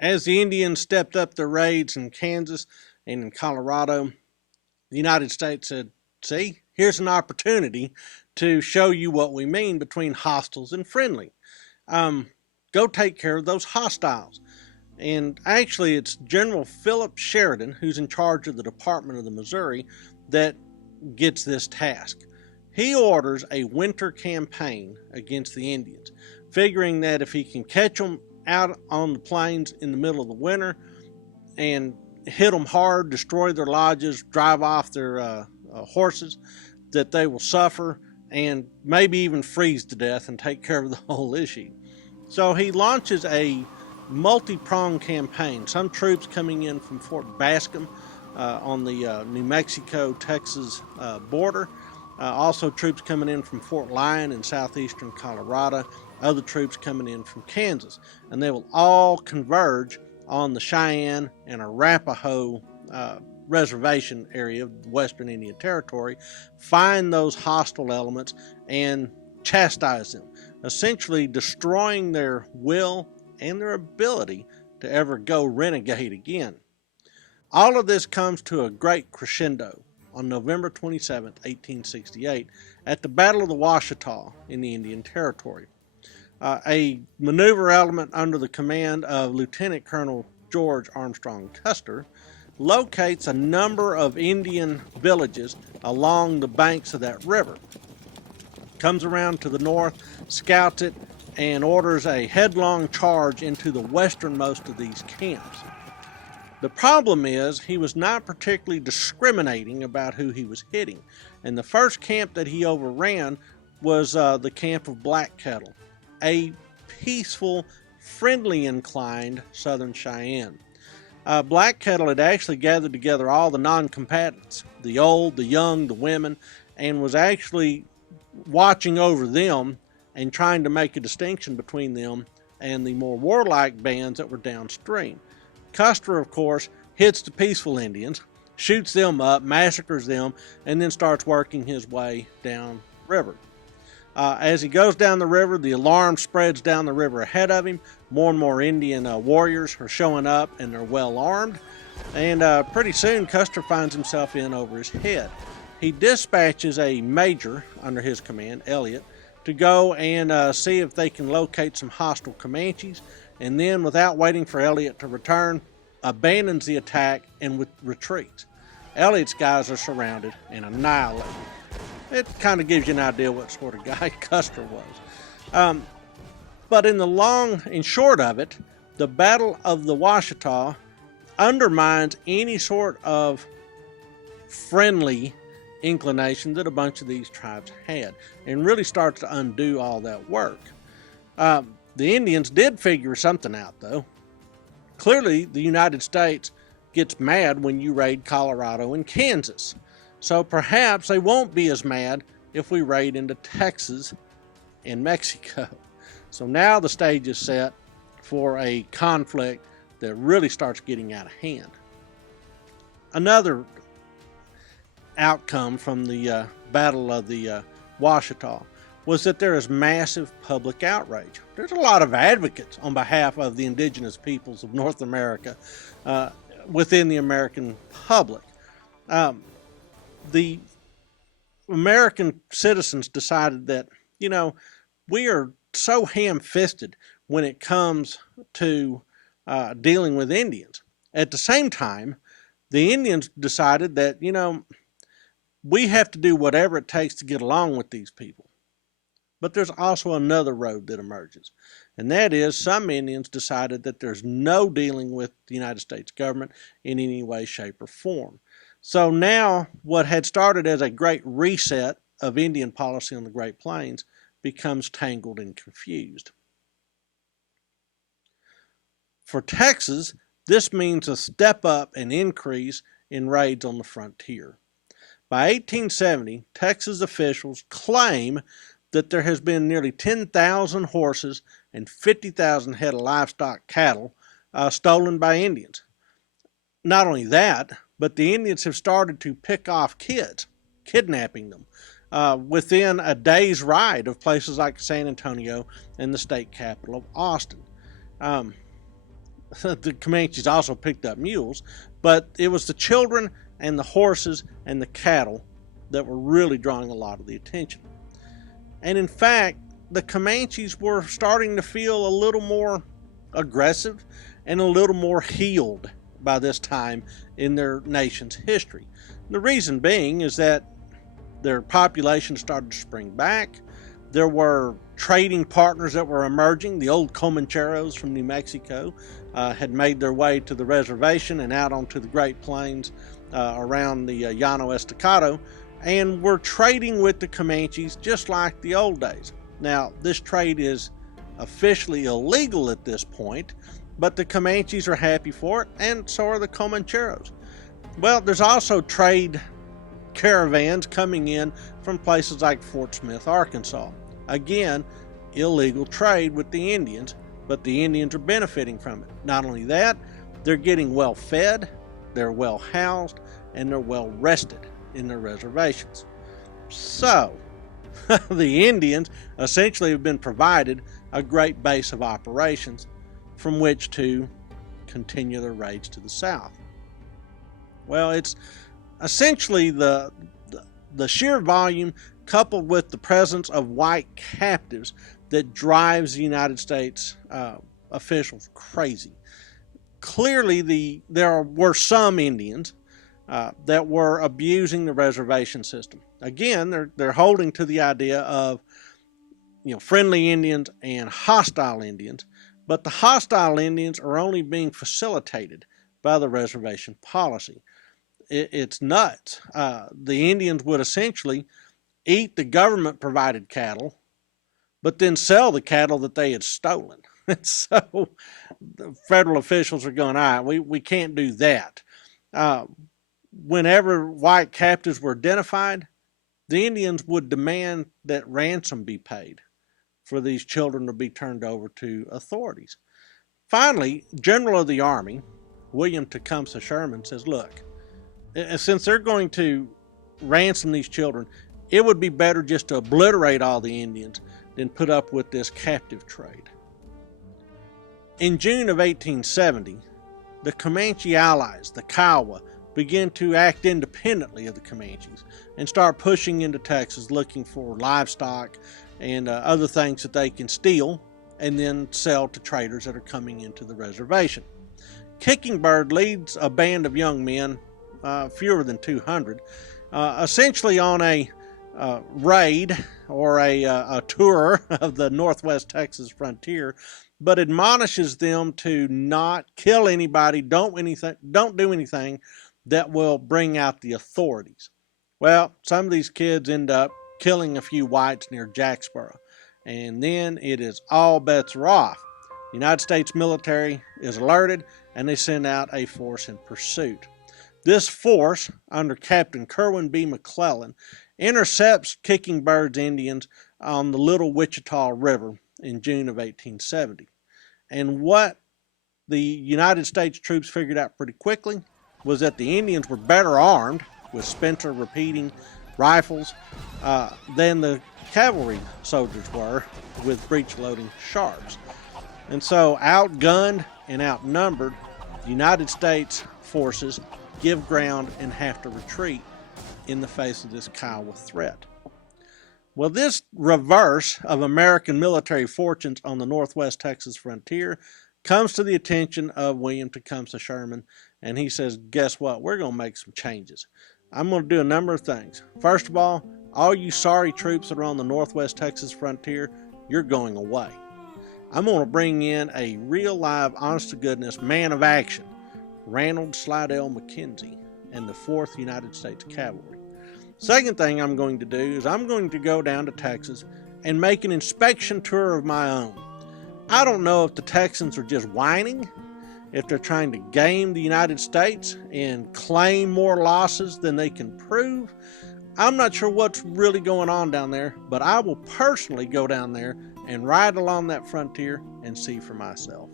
As the Indians stepped up their raids in Kansas and in Colorado, the United States said, see, here's an opportunity to show you what we mean between hostiles and friendly. Um, Go take care of those hostiles. And actually, it's General Philip Sheridan, who's in charge of the Department of the Missouri, that gets this task. He orders a winter campaign against the Indians, figuring that if he can catch them out on the plains in the middle of the winter and hit them hard, destroy their lodges, drive off their horses, that they will suffer and maybe even freeze to death and take care of the whole issue. So he launches a multi-pronged campaign. Some troops coming in from Fort Bascom on the New Mexico-Texas border. Also troops coming in from Fort Lyon in southeastern Colorado. Other troops coming in from Kansas. And they will all converge on the Cheyenne and Arapaho reservation area of Western Indian Territory, find those hostile elements and chastise them, essentially destroying their will and their ability to ever go renegade again. All of this comes to a great crescendo on November 27, 1868, at the Battle of the Washita in the Indian Territory. A maneuver element under the command of Lieutenant Colonel George Armstrong Custer locates a number of Indian villages along the banks of that river. Comes around to the north, scouts it, and orders a headlong charge into the westernmost of these camps. The problem is he was not particularly discriminating about who he was hitting, and the first camp that he overran was the camp of Black Kettle, a peaceful, friendly inclined Southern Cheyenne. Black Kettle had actually gathered together all the non-combatants, the old, the young, the women, and was actually watching over them and trying to make a distinction between them and the more warlike bands that were downstream. Custer, of course, hits the peaceful Indians, shoots them up, massacres them, and then starts working his way down river. As he goes down the river, the alarm spreads down the river ahead of him. More and more Indian warriors are showing up, and they're well armed. And pretty soon, Custer finds himself in over his head. He dispatches a major under his command, Elliott, to go and see if they can locate some hostile Comanches, and then, without waiting for Elliott to return, abandons the attack and retreats. Elliott's guys are surrounded and annihilated. It kind of gives you an idea what sort of guy Custer was. But in the long and short of it, the Battle of the Washita undermines any sort of friendly inclination that a bunch of these tribes had, and really starts to undo all that work. The Indians did figure something out, though. Clearly, the United States gets mad when you raid Colorado and Kansas. So perhaps they won't be as mad if we raid into Texas and Mexico. So now the stage is set for a conflict that really starts getting out of hand. Another outcome from the Battle of the Washita was that there is massive public outrage. There's a lot of advocates on behalf of the indigenous peoples of North America within the American public. The American citizens decided that, we are so ham-fisted when it comes to dealing with Indians. At the same time, the Indians decided that, we have to do whatever it takes to get along with these people. But there's also another road that emerges, and that is some Indians decided that there's no dealing with the United States government in any way, shape, or form. So now what had started as a great reset of Indian policy on the Great Plains becomes tangled and confused. For Texas, this means a step up and increase in raids on the frontier. By 1870, Texas officials claim that there has been nearly 10,000 horses and 50,000 head of livestock cattle stolen by Indians. Not only that, but the Indians have started to pick off kids, kidnapping them, within a day's ride of places like San Antonio and the state capital of Austin. The Comanches also picked up mules, but it was the children and the horses and the cattle that were really drawing a lot of the attention. And in fact, the Comanches were starting to feel a little more aggressive and a little more healed by this time in their nation's history. The reason being is that their population started to spring back. There were trading partners that were emerging. The old Comancheros from New Mexico had made their way to the reservation and out onto the Great Plains around the Llano Estacado, and were trading with the Comanches just like the old days. Now, this trade is officially illegal at this point, but the Comanches are happy for it, and so are the Comancheros. Well, there's also trade caravans coming in from places like Fort Smith, Arkansas. Again, illegal trade with the Indians, but the Indians are benefiting from it. Not only that, they're getting well fed, they're well housed, and they're well rested in their reservations. So, the Indians essentially have been provided a great base of operations from which to continue their raids to the south. Well, it's essentially the sheer volume coupled with the presence of white captives that drives the United States officials crazy. Clearly, there were some Indians that were abusing the reservation system. Again, they're holding to the idea of friendly Indians and hostile Indians, but the hostile Indians are only being facilitated by the reservation policy. It's nuts. The Indians would essentially eat the government-provided cattle, but then sell the cattle that they had stolen. And so the federal officials are going, all right, we can't do that. Whenever white captives were identified, the Indians would demand that ransom be paid for these children to be turned over to authorities. Finally, General of the Army, William Tecumseh Sherman, says, look, since they're going to ransom these children, it would be better just to obliterate all the Indians than put up with this captive trade. In June of 1870, the Comanche allies, the Kiowa, begin to act independently of the Comanches and start pushing into Texas looking for livestock and other things that they can steal and then sell to traders that are coming into the reservation. Kicking Bird leads a band of young men, fewer than 200, essentially on a raid or a tour of the northwest Texas frontier, but admonishes them to not kill anybody, don't do anything that will bring out the authorities. Well, some of these kids end up killing a few whites near Jacksboro, and then it is all bets are off. The United States military is alerted, and they send out a force in pursuit. This force, under Captain Kerwin B. McClellan, intercepts Kicking Bird's Indians on the Little Wichita River in June of 1870. And what the United States troops figured out pretty quickly was that the Indians were better armed with Spencer repeating rifles than the cavalry soldiers were with breech-loading sharps. And so, outgunned and outnumbered, the United States forces give ground and have to retreat in the face of this Kiowa threat. Well, this reverse of American military fortunes on the northwest Texas frontier comes to the attention of William Tecumseh Sherman, and he says, guess what? We're going to make some changes. I'm going to do a number of things. First of all you sorry troops that are on the northwest Texas frontier, you're going away. I'm going to bring in a real live, honest-to-goodness man of action, Ranald Slidell McKenzie and the 4th United States Cavalry. Second thing I'm going to do is I'm going to go down to Texas and make an inspection tour of my own. I don't know if the Texans are just whining, if they're trying to game the United States and claim more losses than they can prove. I'm not sure what's really going on down there, but I will personally go down there and ride along that frontier and see for myself.